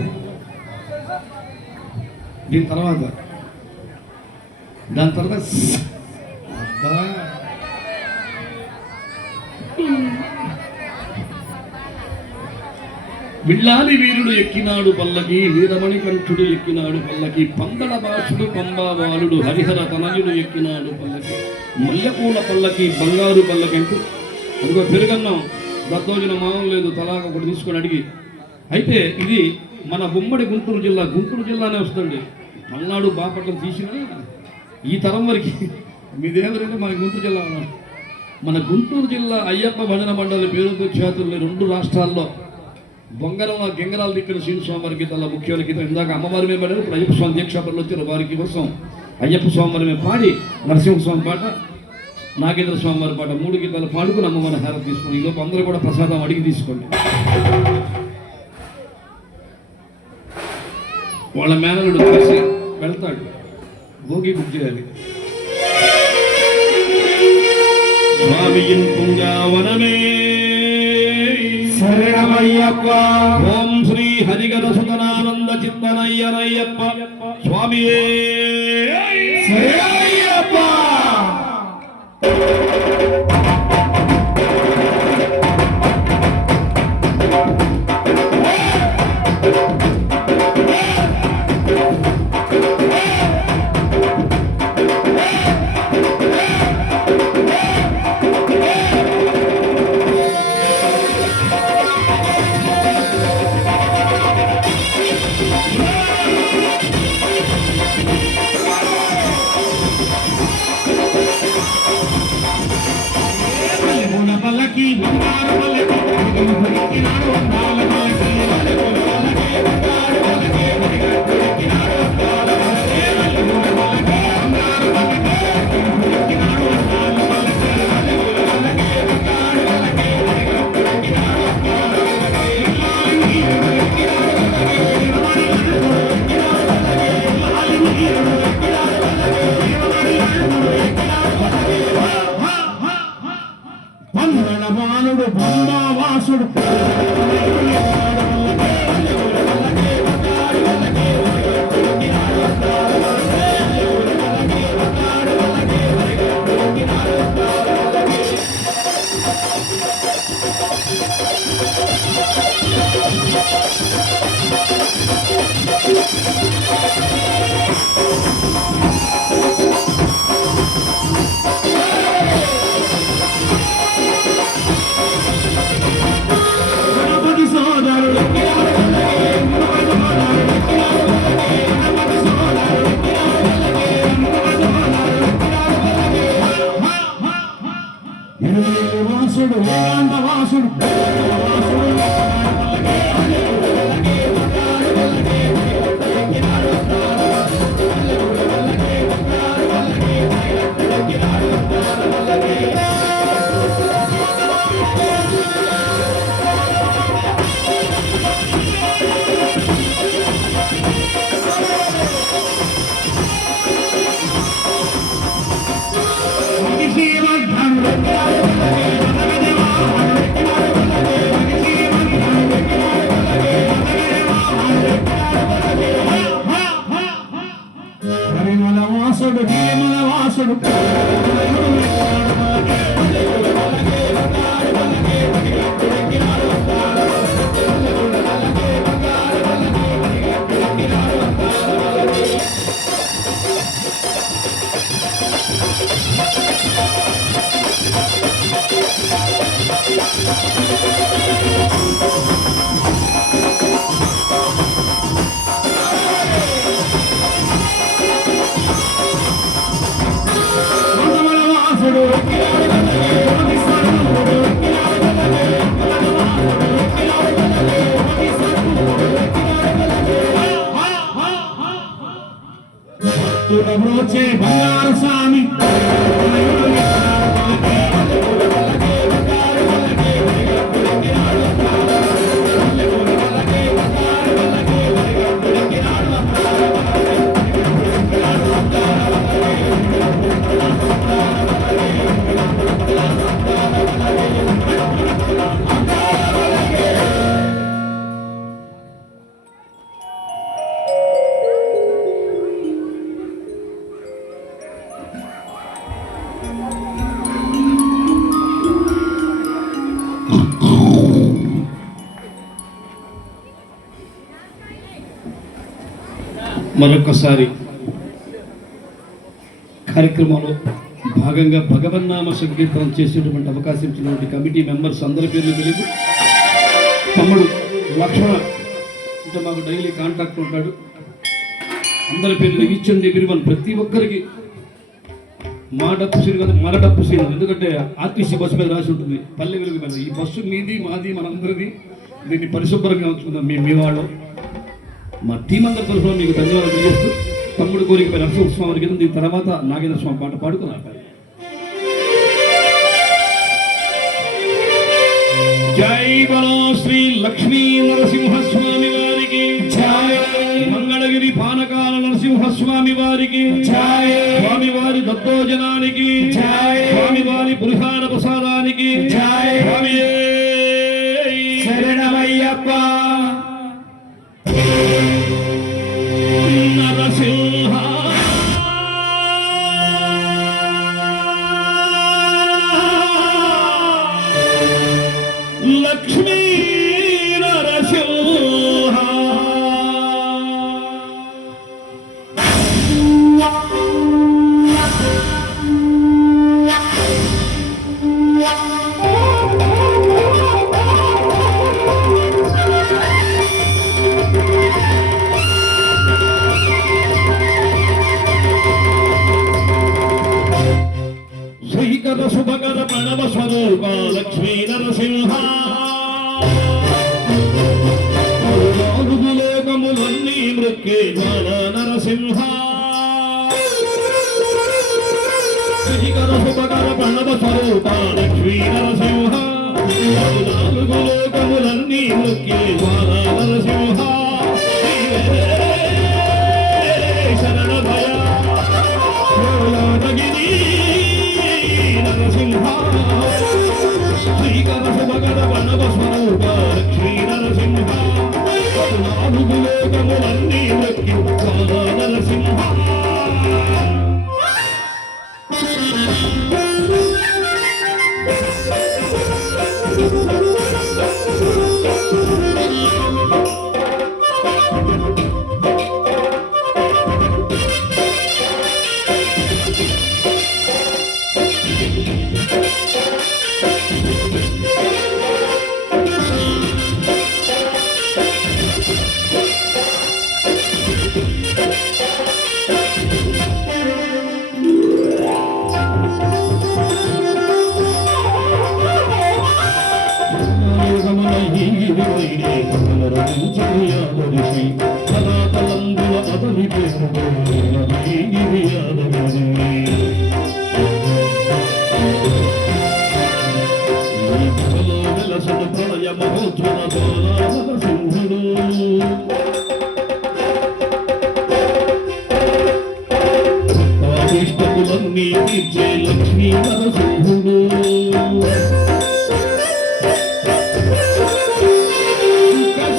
దాని తర్వాత అబ్బా విల్లాలి వీరుడు ఎక్కినాడు పల్లకి, వీరమణి కంఠుడు ఎక్కినాడు పల్లకి, పందల భాషుడు పంబావాలుడు హరిహర తనయుడు ఎక్కినాడు పల్లకి, మల్లెపూల పల్లకి బంగారు పల్లకి అంటూ అదిగో పెరుగన్నం దద్దోజన మామూలు లేదు, తలాగా ఒకటి తీసుకొని అడిగి. అయితే ఇది మన ఉమ్మడి గుంటూరు జిల్లానే వస్తుంది. పల్నాడు బాపట్ల తీసిన ఈ తరం వరకు మీదేవరంటే మన గుంటూరు జిల్లా. మన గుంటూరు జిల్లా అయ్యప్ప భజన మండలి పేరుతో ఖ్యాతుల్ని 2 రాష్ట్రాల్లో బొంగరంలో గెంగరాలు దిక్కిన శ్రీ స్వామివారి గీతాల ముఖ్యమైన గీతం. ఇందాక అమ్మవారి మీద పడారు, ఇప్పుడు అయ్యప్ప స్వామి దీక్షాపరలు వచ్చారు. వారికి కోసం అయ్యప్ప స్వామివారి మీద పాడి నరసింహస్వామి పాట, నాగేంద్ర స్వామివారి పాట 3 గీతాలు పాడుకుని అమ్మవారి హారతి తీసుకుని ఈలోపు అందరూ కూడా ప్రసాదం అడిగి తీసుకోండి. వాళ్ళ మేనలుడు కలిసి వెళ్తాడు, భోగి బుక్ చేయాలి. స్వామిயின் పుంగావనమే శరణమయ్యప్ప. ఓం శ్రీ హరిగర సుతనానంద చిత్తనయ్యనయ్యప్ప స్వామియే శరణమయ్యప్ప. పల్లకి బంగారు పల్లకి బాలుడు బంబావాసుడు వాసుడు వాసుడు వాసుడు బ్రోచే బంగారు స్వామి మరొకసారి కార్యక్రమంలో భాగంగా భగవన్నామ సంకీర్తనం చేసేటువంటి అవకాశం ఇచ్చినటువంటి కమిటీ మెంబర్స్ అందరి పేర్లు తెలియదు. తమ్ముడు లక్ష్మణ అంటే మాకు డైలీ కాంటాక్ట్ ఉంటాడు. అందరి పేర్లు ఇచ్చండి ఎవ్రీవన్, ప్రతి ఒక్కరికి మా డప్పు సీన్ కదా, మన డప్పు సీన్. ఎందుకంటే ఆర్టీసీ బస్సు మీద రాసి ఉంటుంది పల్లె వెలుగు మీద. ఈ బస్సు మీది మాది మనందరిది. దీన్ని పరిశుభ్రంగా ఉంచుకుందాం. మీ వాళ్ళు మా టీం అందరి తరఫున మీకు ధన్యవాదాలు తెలియజేస్తూ తమ్ముడు కోరికపై నరసింహస్వామి గీతం, దీని తర్వాత నాగేంద్ర స్వామి పాట పాడుకున్నారు. జై బలో శ్రీ లక్ష్మీ నరసింహస్వామి వారికి జై. మంగళగిరి పానకాల నరసింహస్వామి వారికి జై. స్వామివారి దత్తోజనానికి జై. స్వామివారి పురుషార ప్రసాదానికి జై. శరణమయ్యప్ప. నరసింహ లక్ష్మీ నరసింహ. శ్రీకర శుభకర ప్రణవ స్వరూప లక్ష్మీ నరసింహ. లోకములన్నీ మృక్కే జ్వాల నరసింహ. శ్రీకర శుభకర ప్రణవ స్వరూప లక్ష్మీ నరసింహ. నాలుగు లోకములన్నీ మృక్కే జ్వాల నరసింహ. శరణ భయ నరసింహ. శ్రీకర శుభకర ప్రణవ స్వరూప లక్ష్మీ నరసింహ. నాలుగు లోకములన్నీ మృక్కి జ్వాల నరసింహ. లక్ష్మీ నరసింహుడు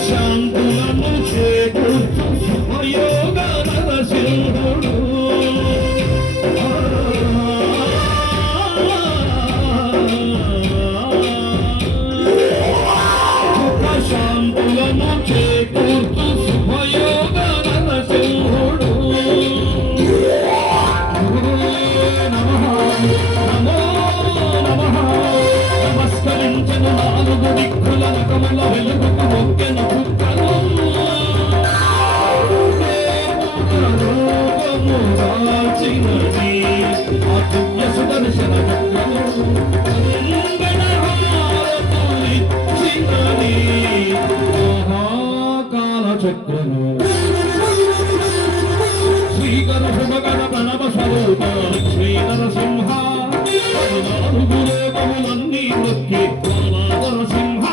శాంతులను చేకూర్చు శుభయోగ నరసింహుడు. శాంతులను చేకూర్చు శుభయోగ నరసింహుడు. నమస్కరించను నాలుగు దిక్కుల నకముల వెలుగుకు మొక్కెను కుక్కలు. అతుల్య సుదర్శన చక్రము మహాకాల చక్రము. శ్రీకర శుభకర ప్రణవ స్వరూప లక్ష్మీ నరసింహ. నాలుగు లోకములన్నీ మృక్కి జ్వాల నరసింహ.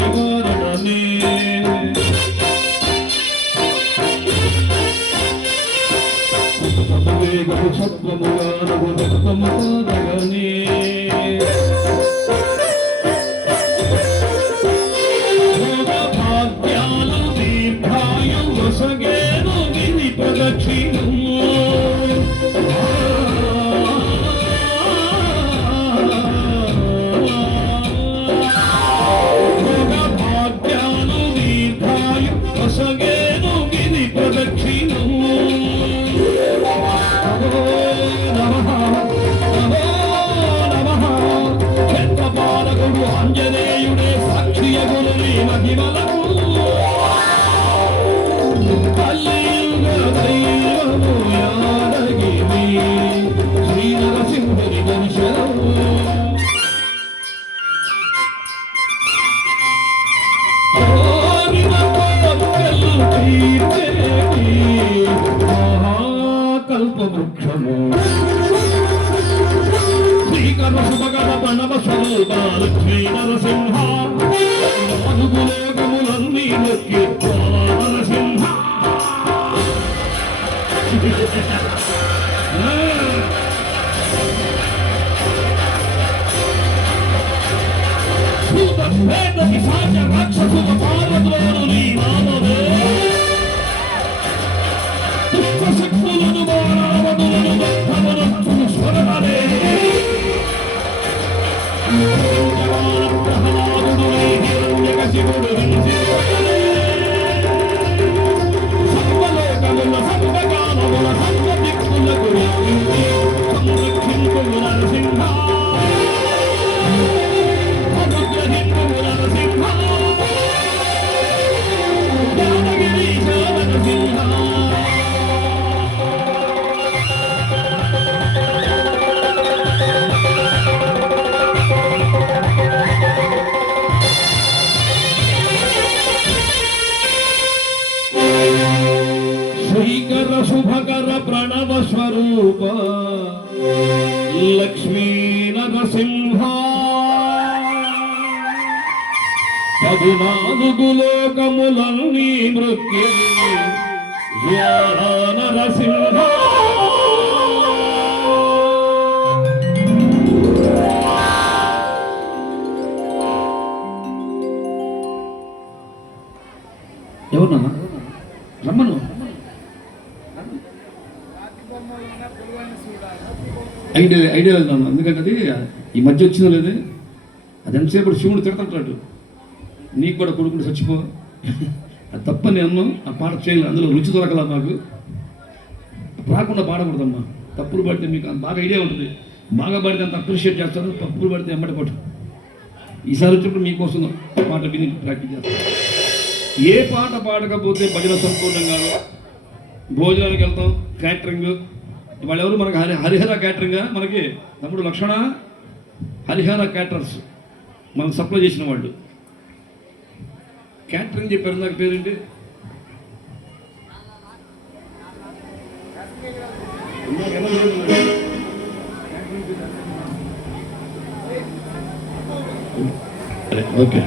నివారణనే వేగము సత్వముగా నగు రక్తము కాదగనే భాగ్యాలు దీర్ఘాయం వసగేను గిరి ప్రదక్షిణము భాగ్యాలు దీర్ఘాయం వసగేను గిరి ప్రదక్షిణము క్షేత్రపాలకుడు ఆంజనేయుడే సాక్షియగులు నీ మహిమలకు కలియుగ దైవము యాదగిరి శ్రీ నరసింహుని దర్శనము కల్పవృక్షము శ్రీకర సుభగర ప్రణవ స్వరూప లక్ష్మీ నరసింహ నాలుగులోకములన్నీ నొక్కి నరసింహ రాక్షసుల పాలద్రోలు నీ నామమే శక్తులను బాణావతులను భక్తమనస్సును స్వరమనే ప్రహ్లాదుడు హిరణ్యకశిపుడు సర్వలోకముల సర్వకాలముల సర్వ దిక్కులకు సంరక్షింపు నరసింహ అనుగ్రహింపు నరసింహ యాదగిరీశ నరసింహ శ్రీకర శుభకర ప్రణవ స్వరూప లక్ష్మీ నరసింహ 14 లోకములన్నీ మృక్కి నరసింహ ఎవరన్నా రమ్మను ఐడియా వెళ్దాను ఎందుకంటే అది ఈ మధ్య వచ్చిందో లేదు అది ఎంతసేపు శివుడు తిడతాడు నీకు కూడా కొడుకుని చచ్చిపో అది తప్పని అన్నం ఆ పాట చేయలేదు అందులో రుచి దొరకలా నాకు రాకుండా పాడకూడదమ్మా తప్పులు పడితే మీకు బాగా ఐడియా ఉంటుంది బాగా పడితే అంత అప్రిషియేట్ చేస్తారు తప్పులు పడితే ఎమ్మటి పట్టు ఈసారి వచ్చినప్పుడు మీకోసం పాట విని ప్రాక్టీస్ చేస్తాను ఏ పాట పాడకపోతే భజన సంపూర్ణం కాదు భోజనానికి వెళ్తాం క్యాటరింగ్ వాళ్ళు ఎవరు మనకి హరిహర క్యాటరింగ్ మనకి తమ్ముడు లక్షణ హరిహర క్యాటరర్స్ మనకు సప్లై చేసిన వాళ్ళు క్యాటరింగ్ చెప్పారు నాకు పేరేంటి ఓకే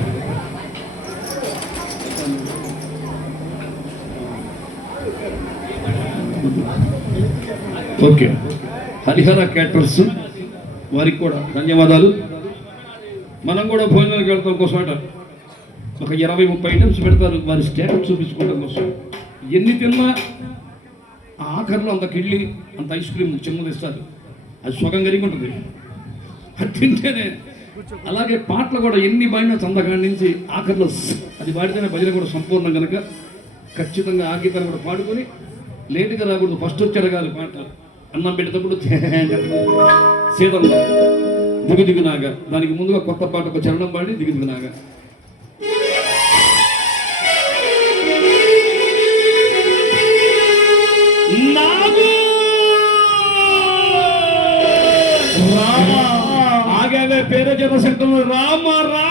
ఓకే హరిహర క్యాటరర్స్ వారికి కూడా ధన్యవాదాలు. మనం కూడా భోజనానికి వెళ్తాం కోసమట ఒక 20-30 ఐటమ్స్ పెడతారు వారి స్టేటస్ చూపించుకోవడం కోసం. ఎన్ని తిన్నా ఆఖరిలో అంత కిళ్ళి అంత ఐస్ క్రీమ్ చిన్నది ఇస్తారు, అది సుఖం కలిగి ఉంటుంది అది తింటేనే. అలాగే పాటలు కూడా ఎన్ని పాడినా చందకాడి నుంచి ఆఖరిలో అది పాడితేనే భజన కూడా సంపూర్ణం కనుక ఖచ్చితంగా ఆ గీతాన్ని కూడా పాడుకొని లేటుగా రాకూడదు. ఫస్ట్ వచ్చి అడగాలి పాట. అన్నం పెట్టేటప్పుడు సీతంలో దిగుదిగునాగా, దానికి ముందుగా కొత్త పాట ఒక చరణం పాడి దిగుదిగునాగా. ఆగానే పేరే జనశక్తులు రామ రా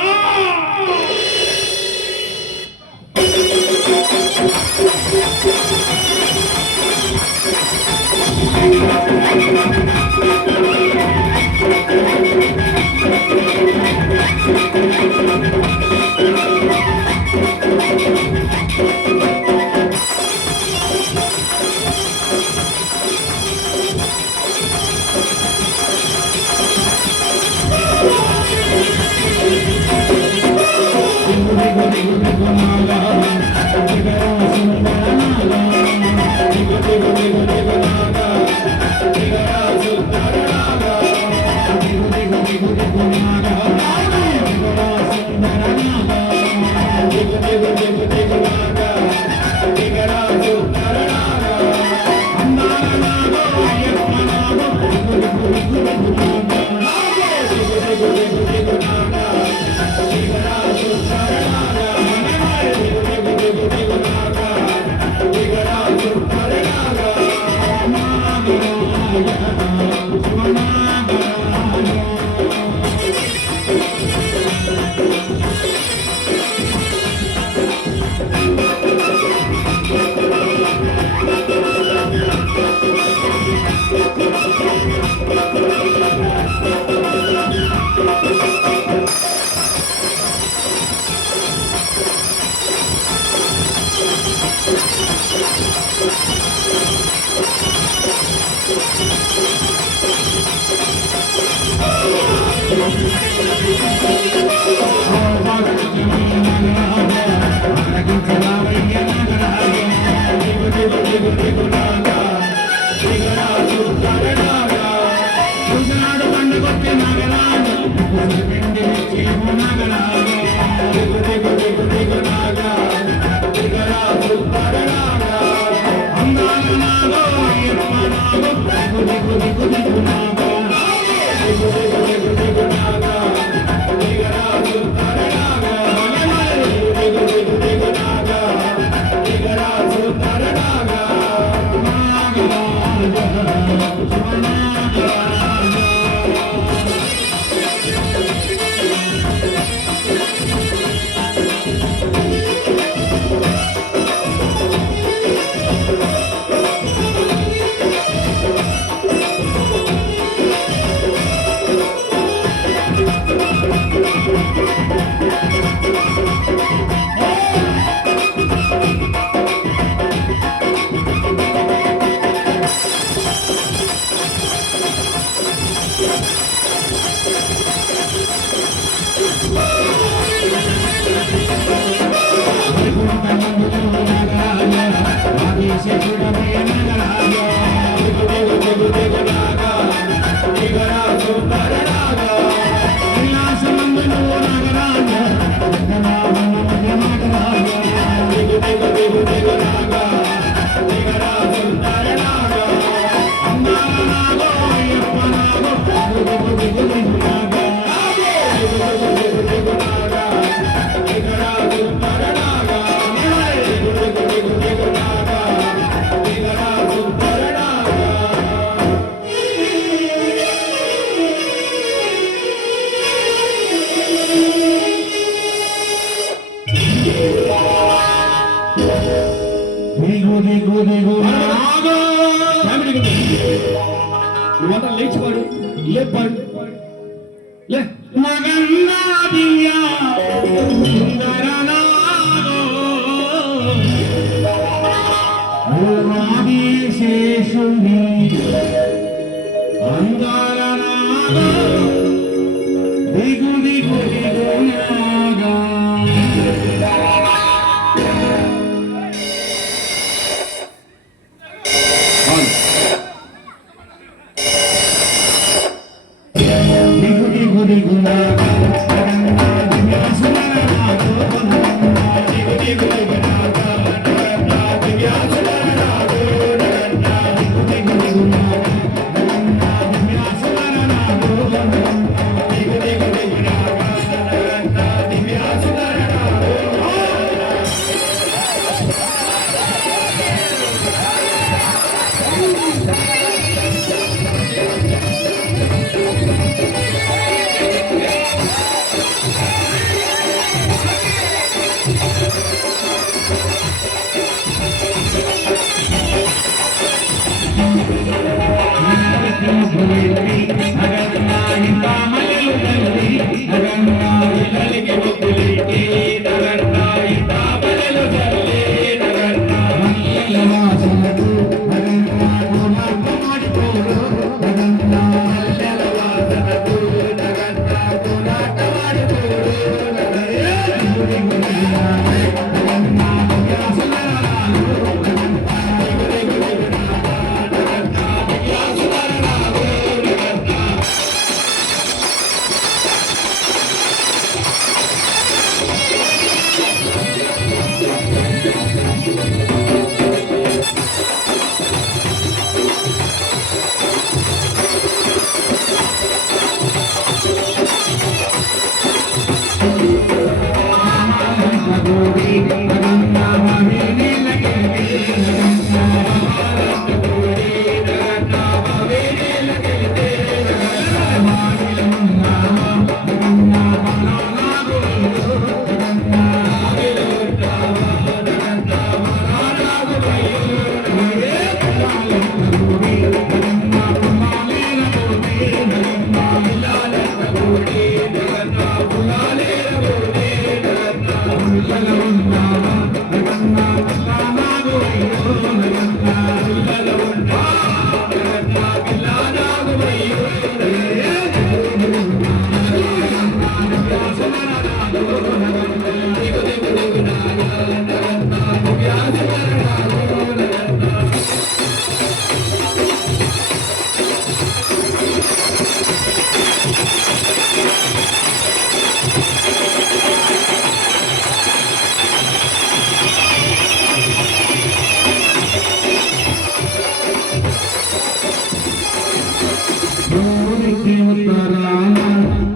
నువ్వంతా లేచివాడు లేపాడు లే మగన్నా దివ్య శేషుని అందాలనాగా దిగు దిగు దిగునాగా దిగు దిగు దిగునాగా ఊరికి ఉత్తరాన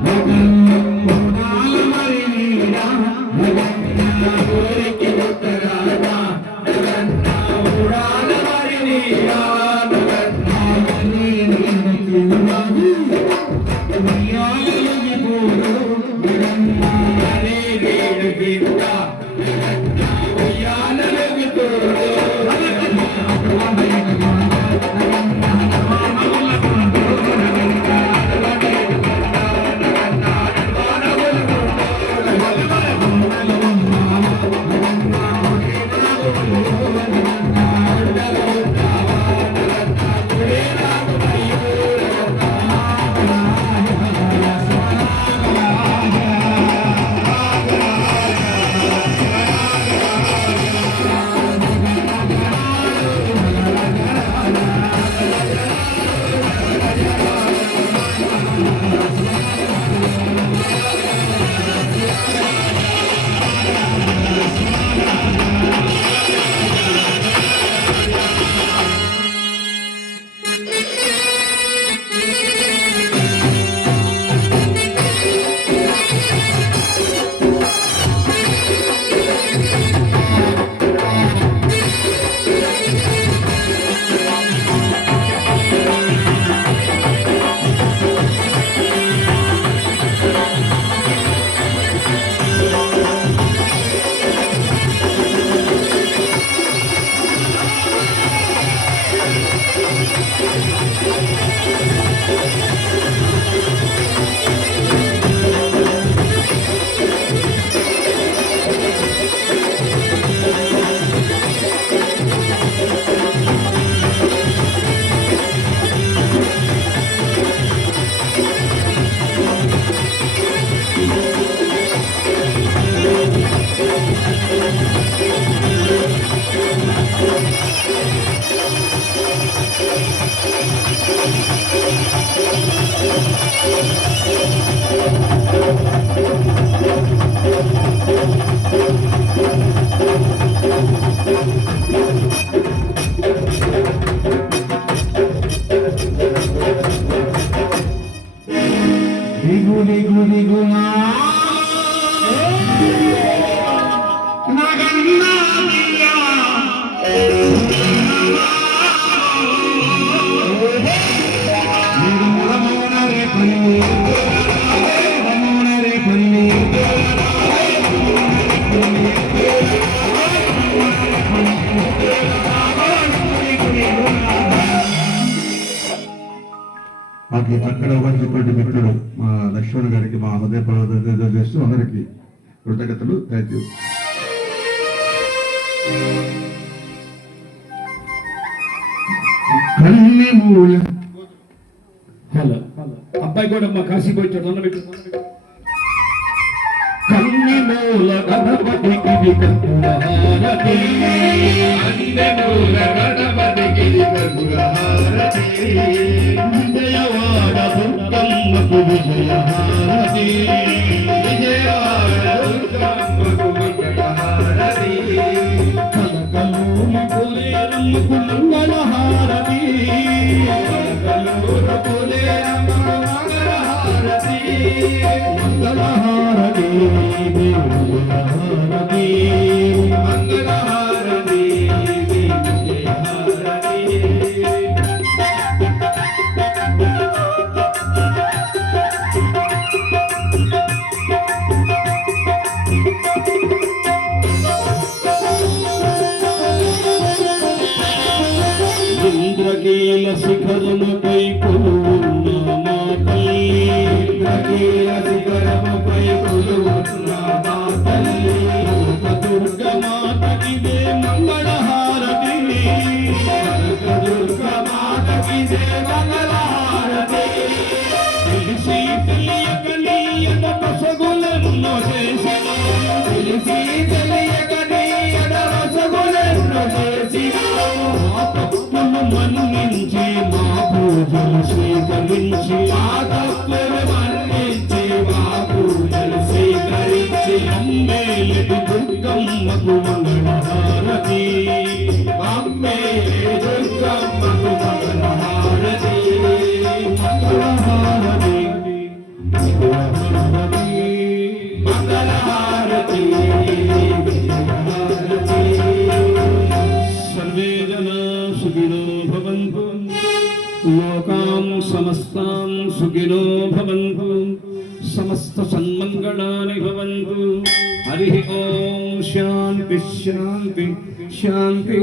జగన్న మూడాల మరి నీడ జగన్న ఊరికి ఉత్తరాన జగన్న మూడాల మరి నీడ జగన్న ఉయ్యాలలోకి పోరు జగన్న రే వేడికి జగన్న ఉయ్యాలలోకి పోరు దిగు దిగు దిగునా నగన్నా దియా రమణ రే పల్లి రమణ రే పల్లి మాకు అక్కడ వచ్చినటువంటి మిత్రుడు మా లక్ష్మణ్ గారికి మా హృదయపూర్వక చేస్తూ అందరికీ కృతజ్ఞతలు. Thank you. కన్ని మూల హలో అబ్బాయి కూడా మా కాశీ పోయించాడు అన్న పెట్టు. కన్ని మూల గణపతికి వికల్పహారతి అన్ని మూల గణపతికి వికల్పహారతి విజయవాడ దుర్గమ్మకు విజయహారతి విజయవాడ దుర్గమ్మకు విజయహారతి కలకలోమ కోలేరమ్మకు మంగళహారతి కలకలోమ కోలేరమ్మకు మంగళహారతి మంగళహారతి విజయహారతి మంగళహారతి విజయహారతి. ఇంద్రకీల శిఖరముపై కొలువున్న మా తల్లి ఇంద్రకీల శిఖరముపై కొలువున్న మా తల్లి దుర్గమాతకిదే మంగళహారతి దుర్గమాతకిదే మంగళహారతి. తెలిసి తెలియక నీయన పసగులెన్నో చేసిన తెలిసి తెలియక నీ ఎడవసగులెన్నో చేసినావు. మా తప్పులు మన్నించి మా పూజలు స్వీకరించి మా తప్పులు మన్నించి మా పూజలు స్వీకరించి అమ్మేటి దుర్గమ్మకు మంగళహారతి అమ్మే దుర్గమ్మకు మంగళహారతి. మంగళహారతి సమస్తాం సుఖినో భవంతు, సమస్త సన్మంగళాని భవంతు. హరి ఓం శాంతి శాంతి శాంతి.